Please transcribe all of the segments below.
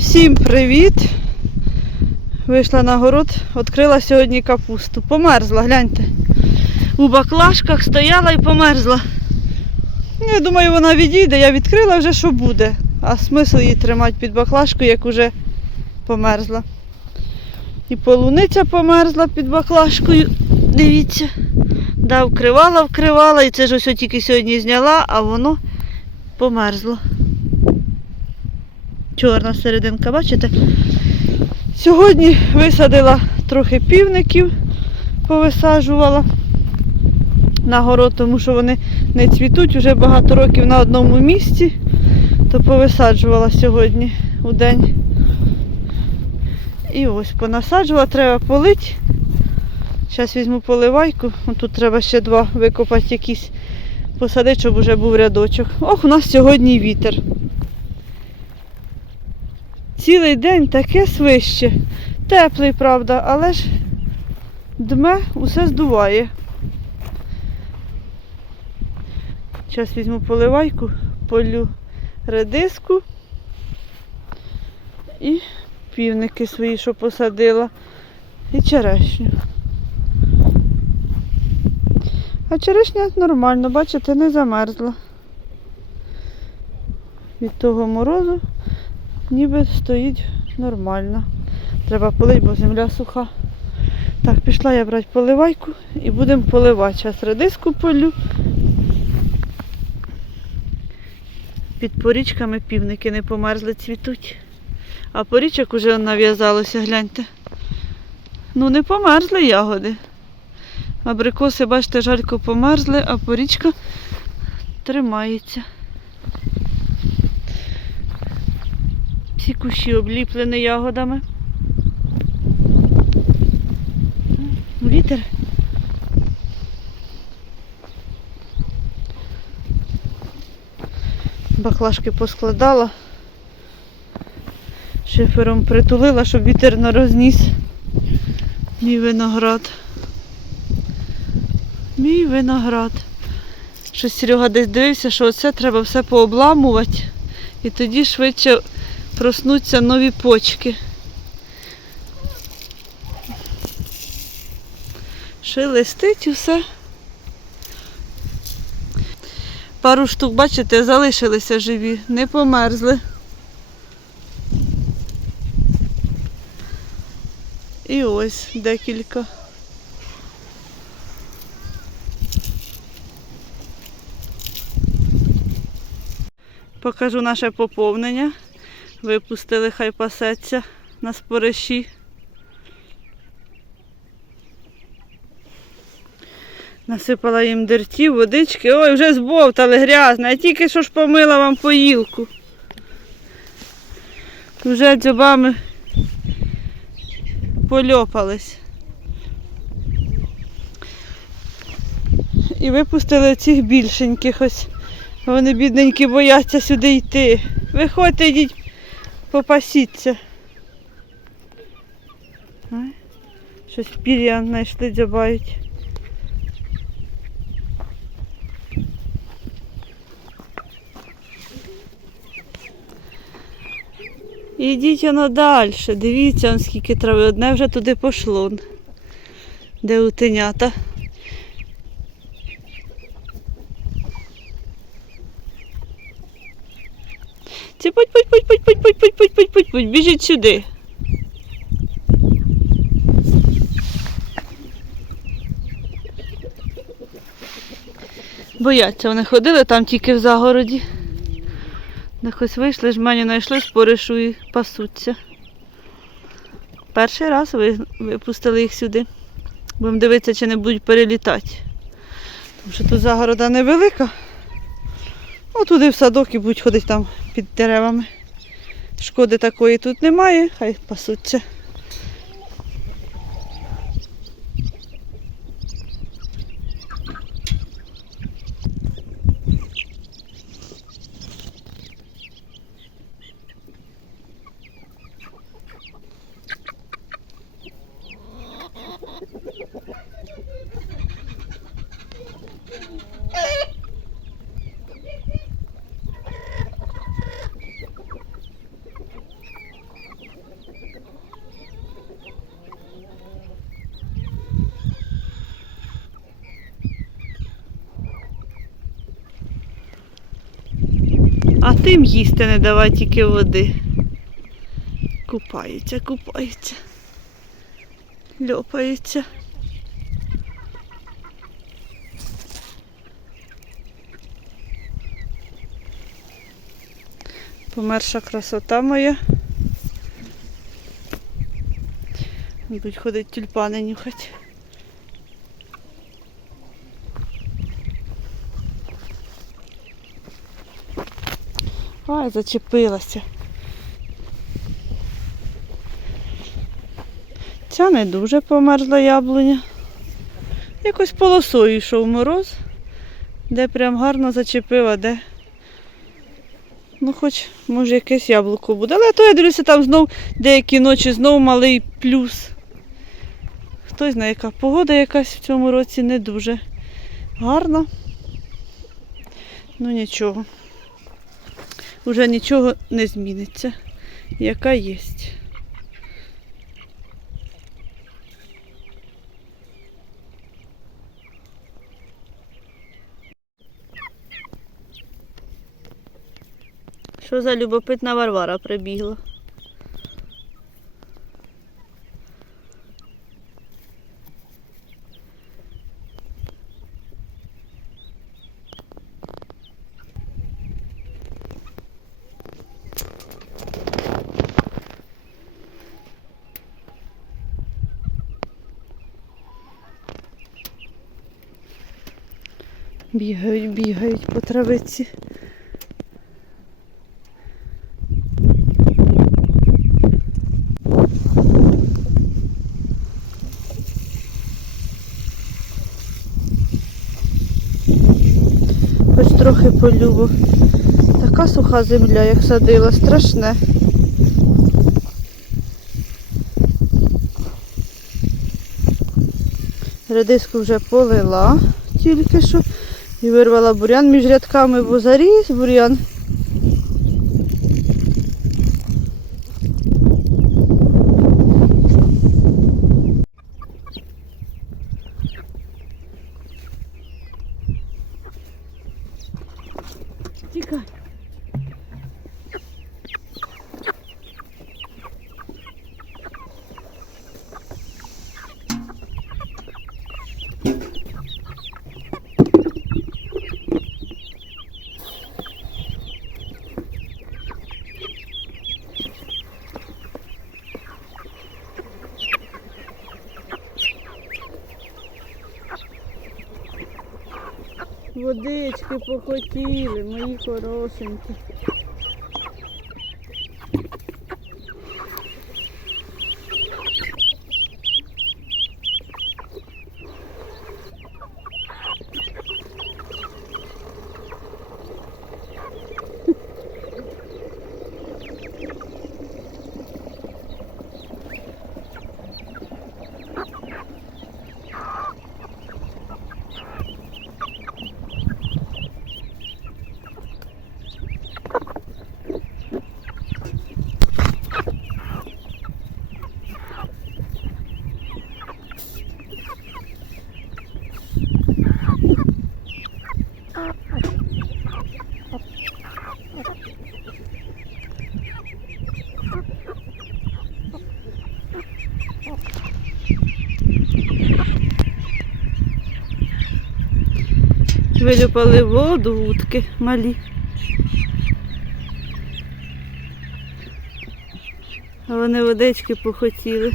Всім привіт! Вийшла на город, відкрила сьогодні капусту. Померзла, гляньте. У баклажках стояла і померзла. Ну, я думаю, вона відійде, я відкрила вже, що буде. А смисл її тримати під баклажкою, як уже померзла. І полуниця померзла під баклажкою. Дивіться. Да, вкривала, вкривала, і це ж ось тільки сьогодні зняла, а воно померзло. Чорна серединка, бачите? Сьогодні висадила трохи півників, повисаджувала на город, тому що вони не цвітуть вже багато років на одному місці, то повисаджувала сьогодні у день. І ось понасаджувала, треба полити. Зараз візьму поливайку. Тут треба ще два викопати якісь посадити, щоб вже був рядочок. Ох, у нас сьогодні вітер. Цілий день таке свище. Теплий, правда, але ж дме усе здуває. Зараз візьму поливайку, полю редиску і півники свої, що посадила, і черешню. А черешня нормально, бачите, не замерзла. Від того морозу ніби стоїть нормально. Треба полити, бо земля суха. Так, пішла я брати поливайку і будемо поливати. Зараз редиску полю. Під порічками півники не померзли, цвітуть. А порічок уже нав'язалося, гляньте. Ну, не померзли ягоди. Абрикоси, бачите, жалько померзли, а порічка тримається. Всі кущі обліплені ягодами. Вітер. Баклажки поскладала. Шифером притулила, щоб вітер не розніс мій виноград. Мій виноград. Щось Серега десь дивився, що оце треба все пообламувати. І тоді швидше проснуться нові почки. Шелестить усе. Пару штук, бачите, залишилися живі, не померзли. І ось декілька. Покажу наше поповнення. Випустили, хай пасеться на спориші. Насипала їм дертів, водички. Ой, вже збовтали грязно. Я тільки що ж помила вам поїлку. Вже дзьобами польопались. І випустили цих більшеньких ось. Вони бідненькі бояться сюди йти. Виходьте, йдіть, попасіться. Щось пір'я знайшли, дзьобають. Ідіть воно далі. Дивіться, он скільки трави. Одне вже туди пошло. Де утенята. Ці путь, путь, біжіть сюди. Бояться, вони ходили там тільки в загороді. Не ось вийшли, жмені знайшли, споришу і пасуться. Перший раз ви- випустили їх сюди. Будемо дивитися, чи не будуть перелітати. Тому що тут загорода невелика. Ну, туди в садок і будуть ходити там під деревами. Шкоди такої тут немає, хай пасуться. Ти їм їсти не давай тільки води. Купаються, купаються. Льопаються. Померша красота моя. Будуть ходити тюльпани нюхати. Ай, зачепилася. Ця не дуже померзла яблуня. Якось полосою йшов мороз, де прям гарно зачепила, де. Ну, хоч, може, якесь яблуко буде. Але то я дивлюся, там знов деякі ночі знов малий плюс. Хтось знає, яка погода якась в цьому році не дуже гарна. Ну нічого. Уже нічого не зміниться, яка є. Що за любопитна Варвара прибігла? Бігають, бігають по травиці. Хоч трохи полюбу. Така суха земля, як садила, страшне. Редиску вже полила тільки що. І вирвала бурян між рядками, бо заріс бурян. Водички похотіли, мої хорошенькі. Вилюпали воду, утки малі. Вони водички похотіли.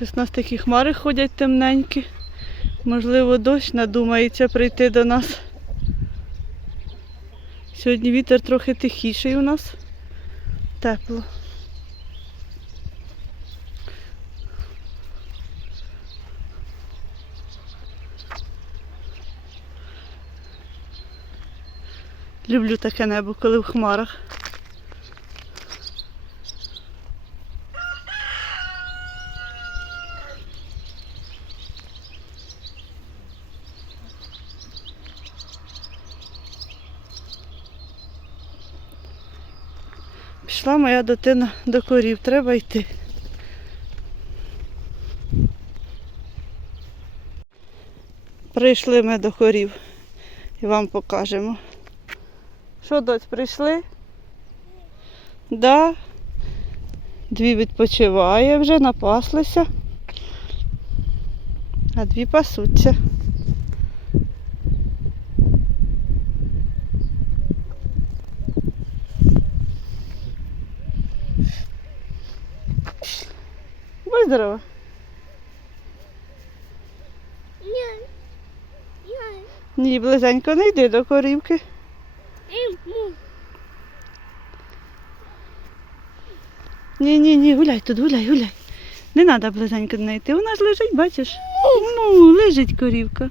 Щось у нас такі хмари ходять темненькі. Можливо, дощ надумається прийти до нас. Сьогодні вітер трохи тихіший у нас. Тепло. Люблю таке небо, коли в хмарах. Пішла моя дитина до корів, треба йти. Прийшли ми до корів і вам покажемо. Що, доць, прийшли? Да. Дві відпочиває вже, напаслися. А дві пасуться. Будь. Ні. Ні. Ні, близенько не йди до корівки. Ні, ні, ні, гуляй тут, гуляй, гуляй. Не треба близенько до неї йти. Вона ж лежить, бачиш? Ну, лежить корівка.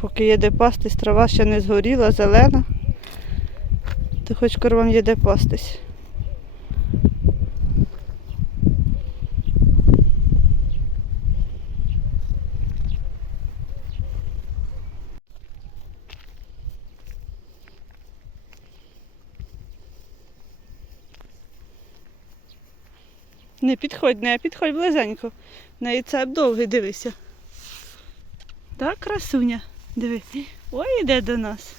Поки є де пастись, трава ще не згоріла, зелена. То хоч коровам є де пастись. Не підходь, не підходь близенько. В неї цеп довгий, дивися. Так, красуня. Диви. Ой, іде до нас.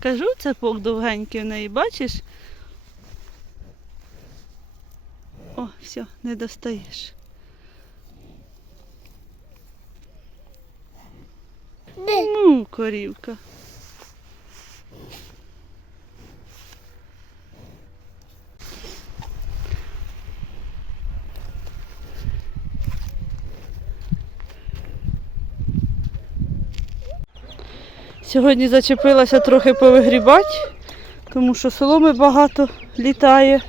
Кажу, це цепок довгенький в неї, бачиш? О, все, не достаєш. Ну, корівка. Сьогодні зачепилася трохи повигрібати, тому що соломи багато літає.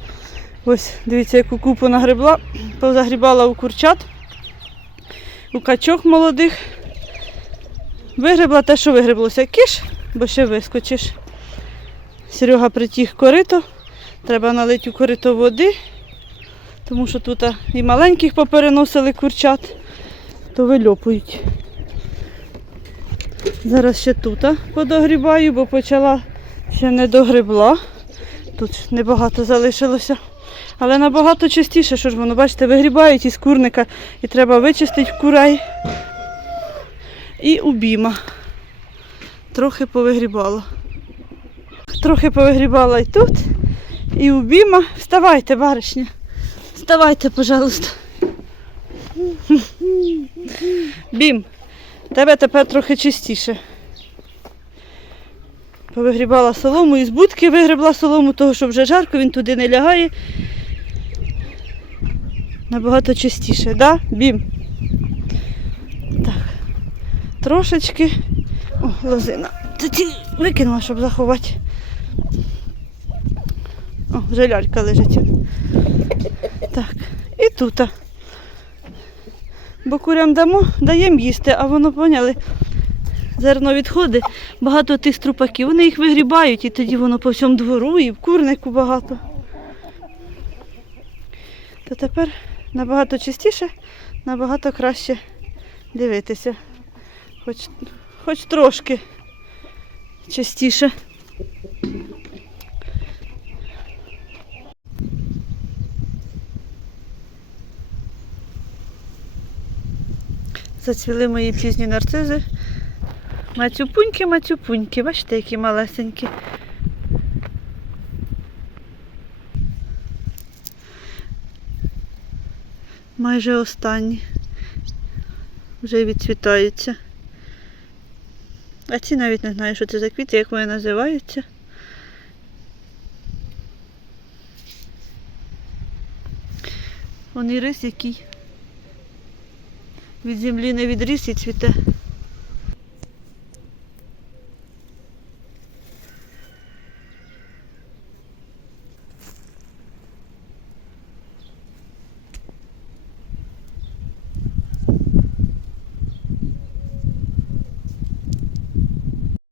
Ось, дивіться, яку купу нагребла, позагрібала у курчат, у качок молодих. Вигребла те, що вигреблося. Киш, бо ще вискочиш. Серега притіг корито. Треба налити у корито води, тому що тут і маленьких попереносили курчат, то вильопують. Зараз ще тут подогрібаю, бо почала ще не догребла. Тут небагато залишилося. Але набагато частіше, що ж воно, бачите, вигрібають із курника і треба вичистити курей. І убіма. Трохи повигрібала. трохи повигрібала і тут, і у Біма. Вставайте, баришня. Вставайте, пожалуйста. Бім, тебе тепер трохи чистіше. Повигрібала солому, із будки вигребла солому, того що вже жарко, він туди не лягає. Набагато чистіше, да, Бім? Так. Трошечки. О, лозина. Ті викинула, щоб заховати. О, вже лялька лежить. Так. І тут. Бо курям дамо, даємо їсти, а воно поняли. Зерно відходить, багато тих струпаків, вони їх вигрібають і тоді воно по всьому двору і в курнику багато. То тепер набагато чистіше, набагато краще дивитися. Хоч, хоч трошки частіше. Зацвіли мої пізні нарцизи. Мацюпуньки, мацюпуньки, бачите, які малесенькі. Майже останні. Вже відцвітаються. А ці навіть не знаю, що це за квіти, як вони називаються. Вон і рис який від землі не відріс і цвіте.